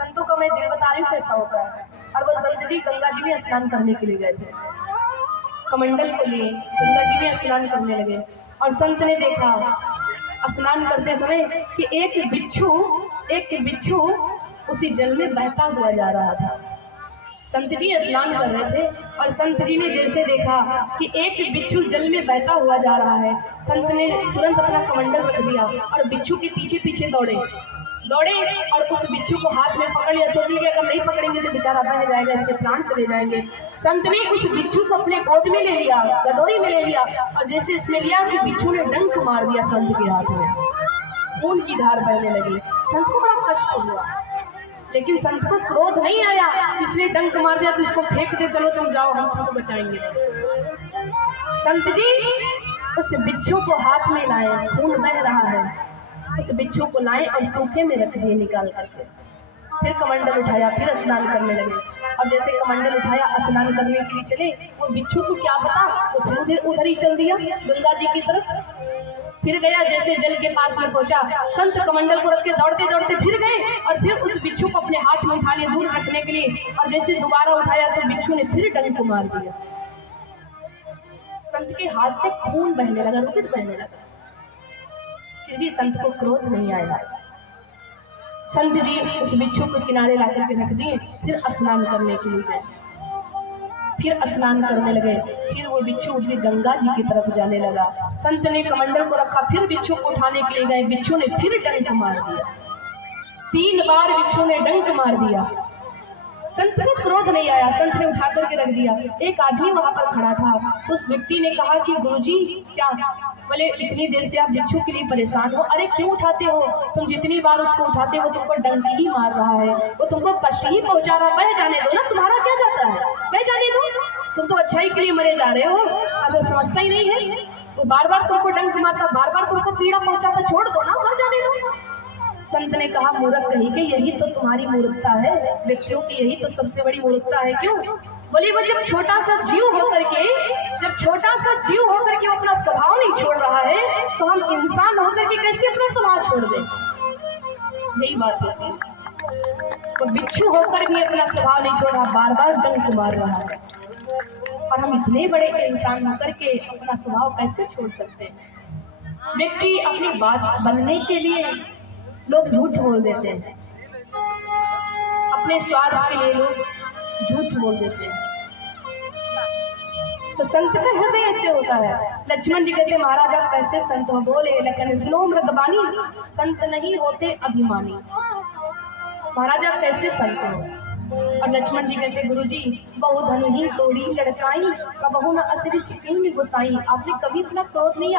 संतों का मैं दिल बता रही हूँ कैसा होता है। और वो संत जी गंगा जी में स्नान करने के लिए गए थे, कमंडल को लिए गंगा जी में स्नान करने लगे। और संत ने देखा स्नान करते समय कि एक बिच्छू उसी जल में बहता हुआ जा रहा था। संत जी स्नान कर रहे थे और संत जी ने जैसे देखा कि एक बिच्छू जल में बहता हुआ जा रहा है, संत ने तुरंत अपना कमंडल रख दिया और बिच्छू के पीछे पीछे दौड़े और उस बिच्छू को हाथ में पकड़ लिया। सोच लिया अगर नहीं पकड़ेंगे तो बेचारा बह जाएगा, इसके प्राण चले जाएंगे। संत ने उस बिच्छू को अपने गोद में ले लिया, गदोरी में ले लिया और जैसे इसमें लिया कि बिच्छू ने डंक मार दिया संत के हाथ में, खून की धार बहने लगी। संत को बड़ा कष्ट हुआ, लेकिन संत को क्रोध नहीं आया, इसने डंक मार दिया तो इसको फेंक दे, चलो तुम जाओ हम तुमको बचाएंगे। संत जी उस बिच्छू को हाथ में लाए, खून बह रहा है, उस बिच्छू को लाए और सूखे में रख दिए निकाल करके। फिर कमंडल उठाया, फिर स्नान करने लगे। और जैसे कमंडल उठाया स्नान करने के लिए चले, वो बिच्छू को क्या पता वो फिर उधर ही चल दिया गंगा जी की तरफ। फिर गया, जैसे जल के पास में पहुंचा, संत कमंडल को रख के दौड़ते दौड़ते फिर गए और फिर उस बिच्छू को अपने हाथ में उठा लिया दूर रखने के लिए। और जैसे दोबारा उठाया तो बिच्छू ने फिर डंक मार दिया। संत के हाथ से खून बहने लगा, रुधिर बहने लगा, फिर भी संत को क्रोध नहीं आया। संत जी उस बिच्छू को किनारे ला करके रख दिए, फिर स्नान करने के लिए गए, फिर स्नान करने लगे। फिर वो बिच्छू उसी गंगा जी की तरफ जाने लगा। संत ने कमंडल को रखा, फिर बिच्छू को उठाने के लिए गए, बिच्छू ने फिर डंक मार दिया। 3 बार बिच्छू ने डंक मार दिया। संत को क्रोध नहीं आया, संत ने उठा करके रख दिया। एक आदमी वहां पर खड़ा था, तो उस व्यक्ति ने कहा कि गुरुजी क्या, बोले इतनी देर से आप बिच्छू के लिए परेशान हो, अरे क्यों उठाते हो, तुम जितनी बार उसको उठाते हो तुमको डंक ही मार रहा है, वो तुमको कष्ट ही पहुंचा रहा है, बह जाने दो ना, तुम्हारा क्या जाता है, बह जाने दो, तुम तो अच्छाई के लिए मरे जा रहे हो। अब वो समझता ही नहीं है, वो बार बार तुमको डंक मारता, बार बार तुमको पीड़ा पहुंचाता, छोड़ दो ना, मर जाने दो। संत ने कहा मूर्ख कहीं के, यही तो तुम्हारी मूर्खता है, व्यक्तियों की यही तो सबसे बड़ी मूर्खता है। क्यों? बोले वो जब छोटा सा जीव होकर के वो अपना स्वभाव नहीं छोड़ रहा है, तो हम इंसान होकर के कैसे अपना स्वभाव छोड़ दें? यही बात होती है। तो बिच्छू होकर भी अपना स्वभाव नहीं छोड़ रहा, बार बार डंक मार रहा है, और हम इतने बड़े इंसान होकर के अपना स्वभाव कैसे छोड़ सकते हैं? व्यक्ति अपनी बात बनने के लिए लोग झूठ बोल देते हैं, अपने स्वार्थ के लिए लोग झूठ बोल देते हैं। तो संत का हृदय ऐसे होता है। लक्ष्मण जी कहते महाराज आप कैसे संत हो? बोले लखन सुनो मृतबानी, संत नहीं होते अभिमानी। महाराज आप कैसे संत हो? और लक्ष्मण जी कहते गुरुजी बहु धन ही तोड़ी लड़काई, कबहु न असरी सिक्किम गुसाई। आपने कभी इतना क्रोध नहीं